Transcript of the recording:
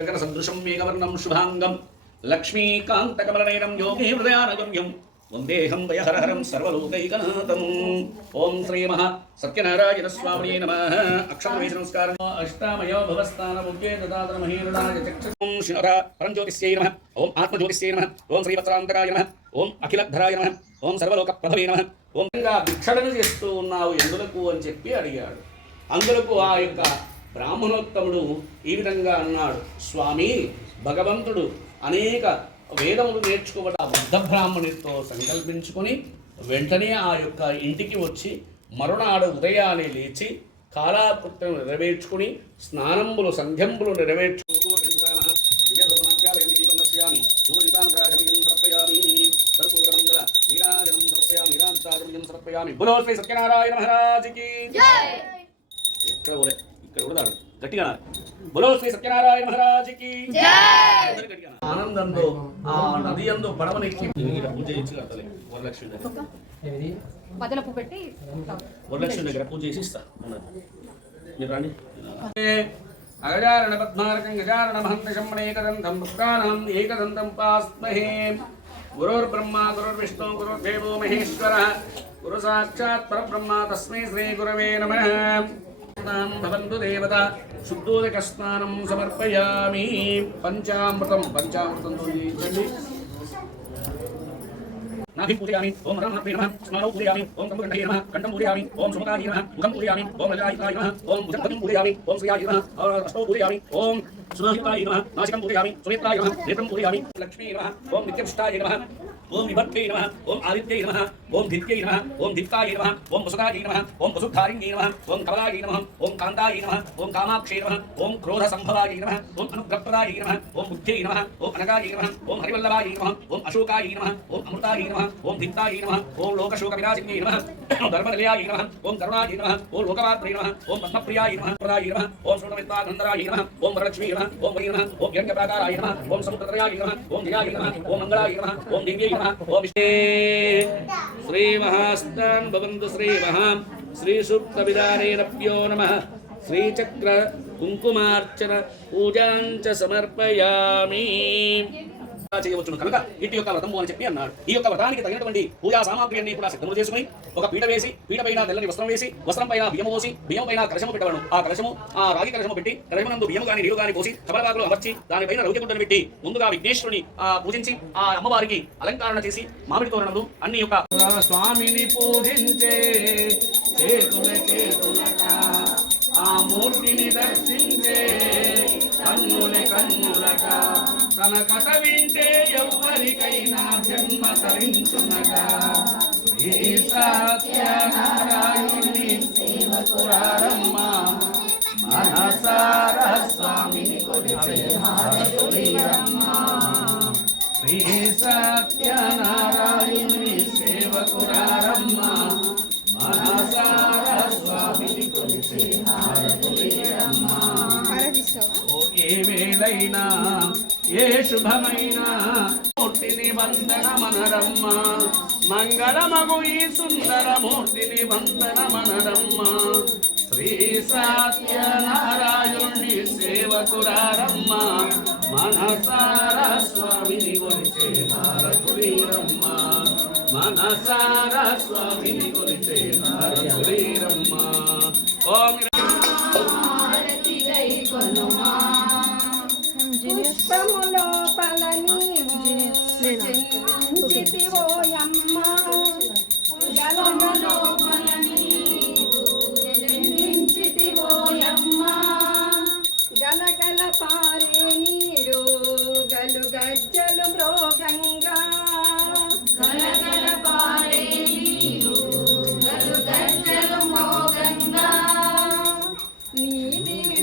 सदृशं मेघवर्णं शुभांगं लक्ष्मीकान्तकमलनयनं योगी हृदयानगम्यं वन्देऽहं वयहरहरं सर्वलोकैकनाथम्। ओं श्री महा सत्यनारायण स्वामिने नमः। अक्षरवेशनमस्कारः अष्टामयो भवस्थानमुद्ये ददातर महीरणाय चक्षुं शिनरा परञ्ज्योतिष्यै नमः। ओं आत्मज्योतिष्यै नमः। ओं श्रीवत्सरान्तकाय नमः। ओं अखिलधराय नमः। ओं सर्वलोकप्रभवे नमः। ఓం భిక్షణం చేస్తూ ఉన్నావు ఎందులకు అని చెప్పి అడిగాడు. అందులకు ఆ యొక్క బ్రాహ్మణోత్తముడు ఈ విధంగా అన్నాడు, స్వామి భగవంతుడు అనేక వేదములు నేర్చుకోవట బుద్ధ బ్రాహ్మణుడితో సంకల్పించుకొని వెంటనే ఆ యొక్క ఇంటికి వచ్చి మరునాడు ఉదయాన్నే లేచి కాలాకృత్యం నెరవేర్చుకుని స్నానంబులు సంధ్యంబులు నెరవేర్చుకు बोलो श्री सत्यनारायण महाराज की जय। ఇక్కడ కూడా గట్టిగా बोलो श्री सत्यनारायण महाराज की जय। ఆనందంలో ఆ నది యందు పడవనెక్కి పూజ చేసి కట్టాలి. వరలక్ష్మి దగ్గర బదలపు పెట్టి వరలక్ష్మి దగ్గర పూజ చేసి ఇస్తా. మీరు రండి. అగజారణ పద్మార్కం గజారణ మహంత శమ్మనేకదంతం భక్తానాం ఏకదంతం పాస్మహే. गुरुर्ब्रह्मा गुरुर्विष्णु गुरुर्देवो महेश्वरः गुरु साक्षात् परब्रह्म तस्मै श्री गुरवे नमः। भवन्तु देवता शुद्धोदकस्नानं समर्पयामि। पंचामृतं नाभि पूजयामि। ओम रामात्मे नमः। स्नानौ पूजयामि। ओम कंबुकण्ठये नमः। कंठं पूजयामि। ओम सुमुखाय नमः। मुखं पूजयामि। ओम ललायिताय नमः। ओम भुजङ्गं पूजयामि। ओम श्रियाय नमः। अष्टौ पूजयामि। ओम सुनाहिताय नमः। नासिकं पूजयामि। सुनेत्राय नमः। नेत्रं पूजयामि। लक्ष्मी नमः। ओम नित्यपुष्टाय नमः। ओम विभक्त्यै नमः। ओम आदित्यै नमः। ओम धित्यै नमः। ओम धिक्ताय नमः। ओम वसुधायै नमः। ओम वसुधारिण्यै नमः। ओम कमलायै नमः। ओम कान्तायै नमः। ओम कामाक्षै नमः। ओम क्रोधसंभवायै नमः। ओम अनुग्रहप्रदायै नमः। ओम बुद्ध्यै नमः। ओम अनगायै नमः। ओम हरिवल्लभायै नमः। ओम अशोकायै नमः। ओम अमृतायै नमः। ओम धिक्तायै नमः। ओम लोकशोकविनाशिन्यै नमः। ओम धर्मनिलयायै नमः। ओम करुणायै नमः। ओम लोकमात्रै नमः। ओम पद्मप्रियायै नमः। प्रदायै नमः। ओम सूर्णमित्रागन्धरायै नमः। ओम वरलक्ष्मी नमः। ओम वै नमः। ओम यज्ञप्राकाराय नमः। ओम समुद्रत्रयायै नमः। ओम जयायै नमः। ओम मंगलायै नमः। ओम दिव्यै नमः। ओम श्री महास्तान भवन्तु श्री महा श्री सूक्त विधानेभ्यो नमः। श्री चक्र कुंकुमार्चन पूजांच समर्पयामि। చేయవచ్చును కనుక ఇట్టి యొక్క వ్రతము అని చెప్పి అన్నాడు. ఈ యొక్క వ్రతానికి తగినటువంటి పూజా సామాగ్రి అన్ని కూడా సిద్ధములు చేసుకుని ఒక పీట వేసి పీట పైన తెల్లని వస్త్రం వేసి వస్త్రం పైన బియ్యము పోసి బియ్యం పైన కలశము పెట్టవలను. ఆ కలశము ఆ రాగి కలశము పెట్టి కలశమునందు బియ్యము కానీ నీరు కానీ పోసి తమలపాకులు అమర్చి దానిపైన రౌద్యగుడ్డను పెట్టి ముందుగా విఘ్నేశ్వరుని పూజించి ఆ అమ్మవారికి అలంకరణ చేసి మామిడి తోరణములు అన్ని యొక్క స్వామిని పూజించే ఆ మూర్తిని దర్శించే కన్నులే కన్నులగా తన కథ వింటే ఎవ్వరికైనా జన్మ తరించునగా. శ్రీ సత్యనారాయణుని సేవకురారమ్మ మనసార స్వామిని కొలిచే హారతులిరమ్మ. శ్రీ సత్యనారాయణుని సేవకురారమ్మ మనసార స్వామిని కొలిచే హారతులిరమ్మ. ఏ వేళైనా ఏ శుభమైనా మూర్తిని వందనమనరమ్మ. మంగళమగు ఈ సుందర మూర్తిని వందనమనరమ్మ. శ్రీ సత్యనారాయణుని సేవకురారమ్మ మనసార స్వామిని కొలిచే హారతులిరమ్మ. మనసార స్వామిని కొలిచే హారతులిరమ్మ. ఓం పుష్పములో పలనీవోయమ్మ గలములో పలనీవోయమ్మ. గలగల పారే నీరు గలు గజ్జలు మృగంగా. గలగల పారే నీరు గలు గజ్జలు మృగంగా. నీ దివ్యాచరణములే